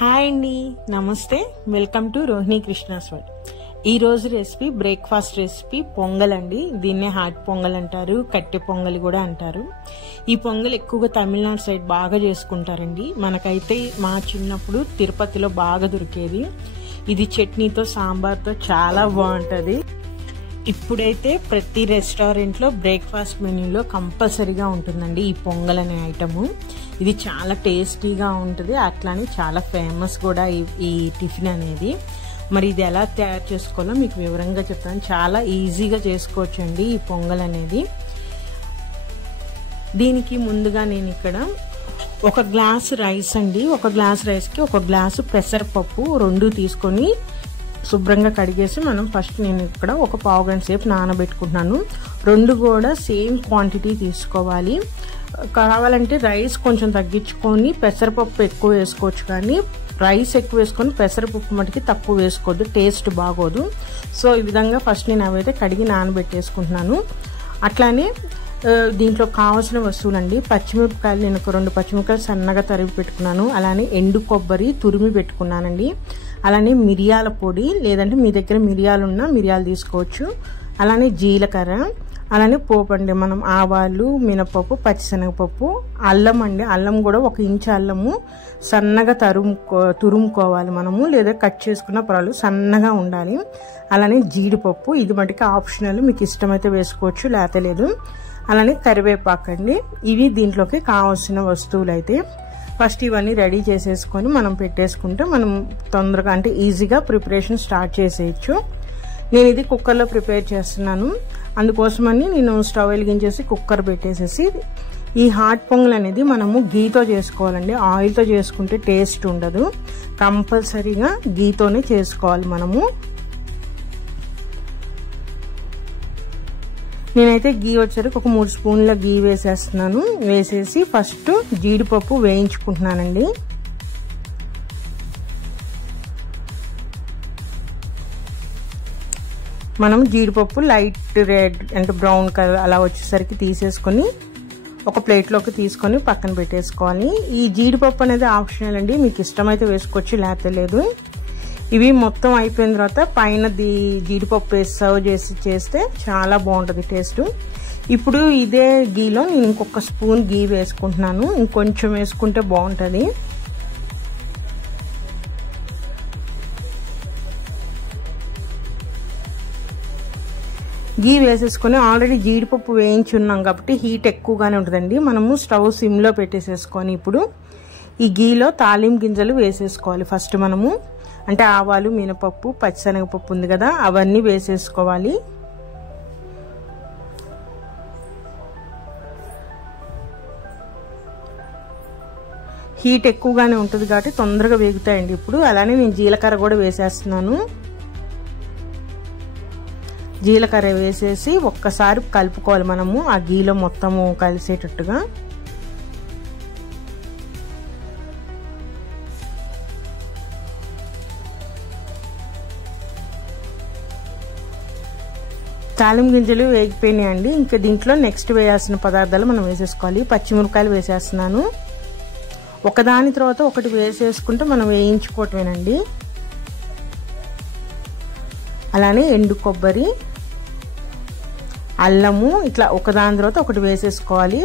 Hi అండి, నమస్తే. Welcome to Rohini Krishna's world. ఈ రోజు రెసిపీ బ్రేక్ఫాస్ట్ రెసిపీ పొంగల్ అండి. దీన్నే హాట్ పొంగల్ అంటారు, కట్టె పొంగల్ కూడా అంటారు. ఈ పొంగల్ ఎక్కువగా తమిళనాడు సైడ్ బాగా చేసుకుంటారండి. మనకైతే మా చిన్నప్పుడు తిరుపతిలో బాగా దొరికేది. ఇది చట్నీతో సాంబార్తో చాలా బాగుంటుంది. ఇప్పుడైతే ప్రతి రెస్టారెంట్లో బ్రేక్ఫాస్ట్ మెన్యూలో కంపల్సరీగా ఉంటుందండి ఈ పొంగల్ అనే ఐటము. ఇది చాలా టేస్టీగా ఉంటుంది, అట్లానే చాలా ఫేమస్ కూడా ఈ టిఫిన్ అనేది. మరి ఇది ఎలా తయారు చేసుకోవాలో మీకు వివరంగా చెప్తాను. చాలా ఈజీగా చేసుకోవచ్చు అండి ఈ పొంగల్ అనేది. దీనికి ముందుగా నేను ఇక్కడ ఒక గ్లాసు రైస్ అండి, ఒక గ్లాస్ రైస్కి ఒక గ్లాసు పెసరపప్పు రెండు తీసుకొని శుభ్రంగా కడిగేసి మనం ఫస్ట్ నేను ఇక్కడ ఒక పావు గంట సేపు నానబెట్టుకుంటున్నాను. రెండు కూడా సేమ్ క్వాంటిటీ తీసుకోవాలి. కావాలంటే రైస్ కొంచెం తగ్గించుకొని పెసరపప్పు ఎక్కువ వేసుకోవచ్చు, కానీ రైస్ ఎక్కువ వేసుకొని పెసరపప్పు మటుకి తక్కువ వేసుకోవద్దు, టేస్ట్ బాగోదు. సో ఈ విధంగా ఫస్ట్ నేను అవైతే కడిగి నానబెట్టేసుకుంటున్నాను. అట్లానే దీంట్లో కావాల్సిన వస్తువులండి, పచ్చిమిరపకాయలు నేను ఒక 2 పచ్చిమిరపకాయలు సన్నగా తరిగి పెట్టుకున్నాను. అలానే ఎండు కొబ్బరి తురిమి పెట్టుకున్నానండి. అలానే మిరియాల పొడి, లేదంటే మీ దగ్గర మిరియాలు ఉన్నా మిరియాలు తీసుకోవచ్చు. అలానే జీలకర్ర, అలానే పోపు అండి, మనం ఆవాలు, మినపప్పు, పచ్చిశనగపప్పు, అల్లం అండి, అల్లం కూడా 1 ఇంచు అల్లము సన్నగా తురుముకోవాలి మనము, లేదా కట్ చేసుకున్న పర్వాలేదు, సన్నగా ఉండాలి. అలానే జీడిపప్పు, ఇది మటుకు ఆప్షనల్, మీకు ఇష్టమైతే వేసుకోవచ్చు లేకపోతే లేదు. అలానే కరివేపాకు అండి. ఇవి దీంట్లోకి కావాల్సిన వస్తువులు. అయితే ఫస్ట్ ఇవన్నీ రెడీ చేసేసుకొని మనం పెట్టేసుకుంటే మనం తొందరగా అంటే ఈజీగా ప్రిపరేషన్ స్టార్ట్ చేసేయచ్చు. నేను ఇది కుక్కర్లో ప్రిపేర్ చేస్తున్నాను, అందుకోసమని నేను స్టవ్ వెలిగించేసి కుక్కర్ పెట్టేసేసి, ఈ హాట్ పొంగల్ అనేది మనము గీతో చేసుకోవాలండి. ఆయిల్తో చేసుకుంటే టేస్ట్ ఉండదు, కంపల్సరీగా గీతోనే చేసుకోవాలి మనము. నేనైతే గీ వచ్చేసరికి ఒక 3 స్పూన్ల గీ వేసేస్తున్నాను. వేసేసి ఫస్ట్ జీడిపప్పు వేయించుకుంటున్నానండి. మనం జీడిపప్పు లైట్ రెడ్ అంటే బ్రౌన్ కలర్ అలా వచ్చేసరికి తీసేసుకొని ఒక ప్లేట్లోకి తీసుకొని పక్కన పెట్టేసుకోవాలి. ఈ జీడిపప్పు అనేది ఆప్షనల్ అండి, మీకు ఇష్టమైతే వేసుకోవచ్చు లేకపోతే లేదు. ఇవి మొత్తం అయిపోయిన తర్వాత పైన జీడిపప్పు వేసి సర్వ్ చేస్తే చాలా బాగుంటుంది టేస్ట్. ఇప్పుడు ఇదే గీలో నేను ఇంకొక స్పూన్ గీ వేసుకుంటున్నాను, ఇంకొంచెం వేసుకుంటే బాగుంటుంది. గీ వేసేసుకొని ఆల్రెడీ జీడిపప్పు వేయించి ఉన్నాం కాబట్టి హీట్ ఎక్కువగానే ఉంటుందండి. మనము స్టవ్ సిమ్లో పెట్టేసేసుకొని ఇప్పుడు ఈ గీలో తాలింపు గింజలు వేసేసుకోవాలి. ఫస్ట్ మనము అంటే ఆవాలు, మినపప్పు, పచ్చిశనగపప్పు ఉంది కదా, అవన్నీ వేసేసుకోవాలి. హీట్ ఎక్కువగానే ఉంటుంది కాబట్టి తొందరగా వేగుతాయండి ఇప్పుడు. అలానే నేను జీలకర్ర కూడా వేసేస్తున్నాను. జీలకర్ర వేసేసి ఒక్కసారి కలుపుకోవాలి మనము ఆ గీలో మొత్తము కలిసేటట్టుగా. తాలింపు గింజలు వేగిపోయినాయండి. ఇంకా దీంట్లో నెక్స్ట్ వేయాల్సిన పదార్థాలు మనం వేసేసుకోవాలి. పచ్చిమిరపకాయలు వేసేస్తున్నాను, ఒకదాని తర్వాత ఒకటి వేసేసుకుంటే మనం వేయించుకోవటమేనండి. అలానే ఎండు కొబ్బరి, అల్లము, ఇట్లా ఒకదాని తర్వాత ఒకటి వేసేసుకోవాలి.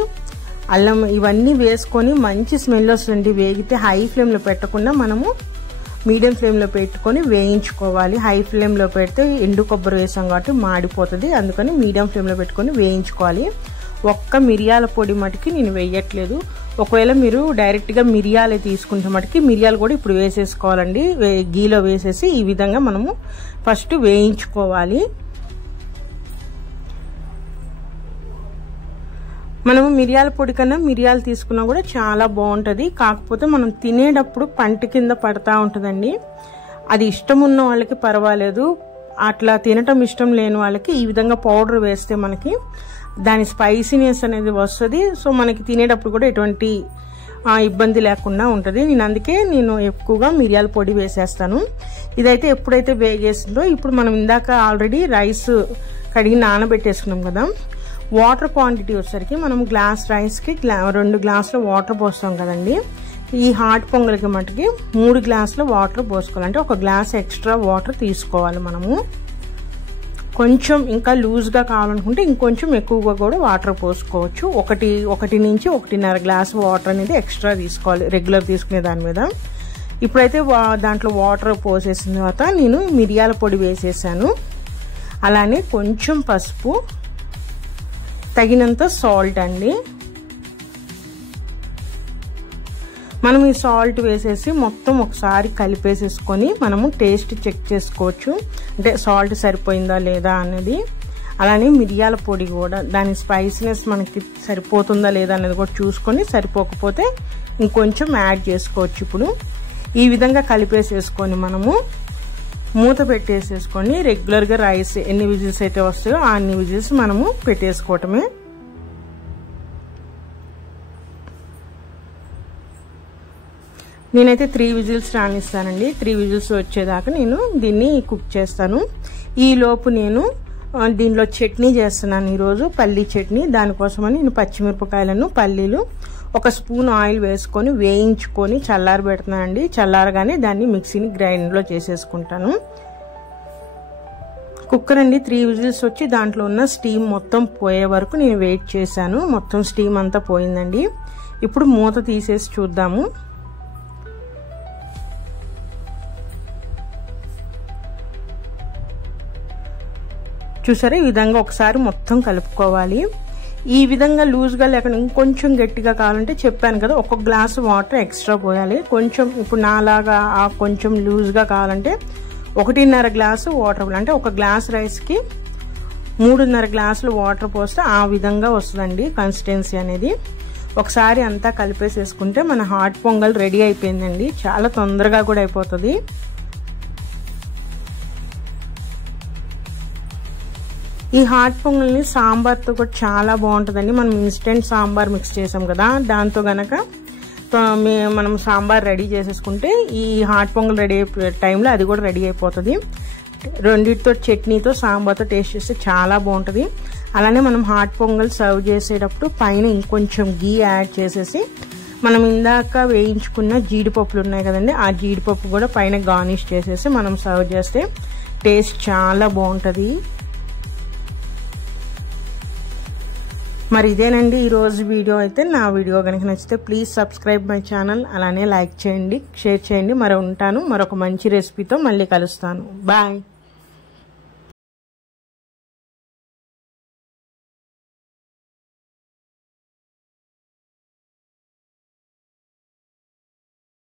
అల్లం ఇవన్నీ వేసుకొని మంచి స్మెల్ వస్తుంది. వేగితే హై ఫ్లేమ్లో పెట్టకుండా మనము మీడియం ఫ్లేమ్లో పెట్టుకొని వేయించుకోవాలి. హై ఫ్లేమ్లో పెడితే ఎండు కొబ్బరి వేసాం కాబట్టి మాడిపోతుంది, అందుకని మీడియం ఫ్లేమ్లో పెట్టుకొని వేయించుకోవాలి. ఒక్క మిరియాల పొడి మటుకి నేను వేయట్లేదు. ఒకవేళ మీరు డైరెక్ట్గా మిరియాలే తీసుకుంటే మటుకి మిరియాలు కూడా ఇప్పుడు వేసేసుకోవాలండి. గీలో వేసేసి ఈ విధంగా మనము ఫస్ట్ వేయించుకోవాలి. మనము మిరియాల పొడి కన్నా మిరియాలు తీసుకున్నా కూడా చాలా బాగుంటుంది. కాకపోతే మనం తినేటప్పుడు పంట కింద పడతా ఉంటుందండి. అది ఇష్టం ఉన్న వాళ్ళకి పర్వాలేదు, అట్లా తినటం ఇష్టం లేని వాళ్ళకి ఈ విధంగా పౌడర్ వేస్తే మనకి దాని స్పైసీనెస్ అనేది వస్తుంది. సో మనకి తినేటప్పుడు కూడా ఎటువంటి ఇబ్బంది లేకుండా ఉంటుంది. అందుకే నేను ఎక్కువగా మిరియాల పొడి వేసేస్తాను. ఇదైతే ఎప్పుడైతే వేగేసిందో ఇప్పుడు మనం ఇందాక ఆల్రెడీ రైస్ కడిగి నానబెట్టేసుకున్నాం కదా, వాటర్ క్వాంటిటీ వచ్చేసరికి మనం గ్లాస్ రైస్కి 2 గ్లాసుల వాటర్ పోస్తాం కదండి. ఈ హాట్ పొంగల్కి మటుకి 3 గ్లాసుల వాటర్ పోసుకోవాలి. అంటే ఒక గ్లాస్ ఎక్స్ట్రా వాటర్ తీసుకోవాలి మనము. కొంచెం ఇంకా లూజ్గా కావాలనుకుంటే ఇంకొంచెం ఎక్కువగా కూడా వాటర్ పోసుకోవచ్చు. 1 నుంచి 1.5 గ్లాస్ వాటర్ అనేది ఎక్స్ట్రా తీసుకోవాలి రెగ్యులర్ తీసుకునే దాని మీద. ఇప్పుడైతే దాంట్లో వాటర్ పోసేసిన తర్వాత నేను మిరియాల పొడి వేసేసాను. అలానే కొంచెం పసుపు, తగినంత సాల్ట్ అండి. మనం ఈ సాల్ట్ వేసేసి మొత్తం ఒకసారి కలిపేసేసుకొని మనము టేస్ట్ చెక్ చేసుకోవచ్చు, అంటే సాల్ట్ సరిపోయిందా లేదా అనేది. అలానే మిరియాల పొడి కూడా దాని స్పైసీనెస్ మనకి సరిపోతుందా లేదా అనేది కూడా చూసుకొని సరిపోకపోతే ఇంకొంచెం యాడ్ చేసుకోవచ్చు. ఇప్పుడు ఈ విధంగా కలిపేసేసుకొని మనము మూత పెట్టేసేసుకొని రెగ్యులర్గా రైస్ ఎన్ని విజిల్స్ అయితే వస్తాయో అన్ని విజిల్స్ మనము పెట్టేసుకోవటమే. నేనైతే 3 విజిల్స్ రానిస్తానండి. 3 విజిల్స్ వచ్చేదాకా నేను దీన్ని కుక్ చేస్తాను. ఈ లోపు నేను దీనిలో చట్నీ చేస్తున్నాను ఈరోజు, పల్లీ చట్నీ. దానికోసమని నేను పచ్చిమిరపకాయలను, పల్లీలు, 1 స్పూన్ ఆయిల్ వేసుకొని వేయించుకొని చల్లారబెడుతున్నానండి. చల్లారగానే దాన్ని మిక్సీని గ్రైండ్లో చేసేసుకుంటాను. కుక్కర్ అండి 3 విజిల్స్ వచ్చి దాంట్లో ఉన్న స్టీమ్ మొత్తం పోయే వరకు నేను వెయిట్ చేశాను. మొత్తం స్టీమ్ అంతా పోయిందండి. ఇప్పుడు మూత తీసేసి చూద్దాము. చూసారా, ఈ విధంగా ఒకసారి మొత్తం కలుపుకోవాలి. ఈ విధంగా లూజ్గా లేకుండా ఇంకొంచెం గట్టిగా కావాలంటే చెప్పాను కదా 1 గ్లాసు వాటర్ ఎక్స్ట్రా పోయాలి. కొంచెం ఇప్పుడు నాలాగా కొంచెం లూజ్గా కావాలంటే 1.5 గ్లాసు వాటర్, అంటే 1 గ్లాస్ రైస్కి 3.5 గ్లాసులు వాటర్ పోస్తే ఆ విధంగా వస్తుందండి కన్సిస్టెన్సీ అనేది. ఒకసారి అంతా కలిపేసేసుకుంటే మన హాట్ పొంగల్ రెడీ అయిపోయిందండి. చాలా తొందరగా కూడా అయిపోతుంది. ఈ హాట్ పొంగల్ని సాంబార్తో కూడా చాలా బాగుంటుందండి. మనం ఇన్స్టెంట్ సాంబార్ మిక్స్ చేసాం కదా, దాంతో గనక మనం సాంబార్ రెడీ చేసేసుకుంటే ఈ హాట్ పొంగల్ రెడీ అయిపోయే టైంలో అది కూడా రెడీ అయిపోతుంది. రెండింటితో చట్నీతో సాంబార్తో టేస్ట్ చేస్తే చాలా బాగుంటుంది. అలానే మనం హాట్ పొంగల్ సర్వ్ చేసేటప్పుడు పైన ఇంకొంచెం గీ యాడ్ చేసేసి మనం ఇందాక వేయించుకున్న జీడిపప్పులు ఉన్నాయి కదండి, ఆ జీడిపప్పు కూడా పైన గార్నిష్ చేసేసి మనం సర్వ్ చేస్తే టేస్ట్ చాలా బాగుంటుంది. మరి ఇదేనండి ఈరోజు వీడియో. అయితే నా వీడియో కనుక నచ్చితే ప్లీజ్ సబ్స్క్రైబ్ మై ఛానల్. అలానే లైక్ చేయండి, షేర్ చేయండి. మరి ఉంటాను, మరొక మంచి రెసిపీతో మళ్ళీ కలుస్తాను. బాయ్.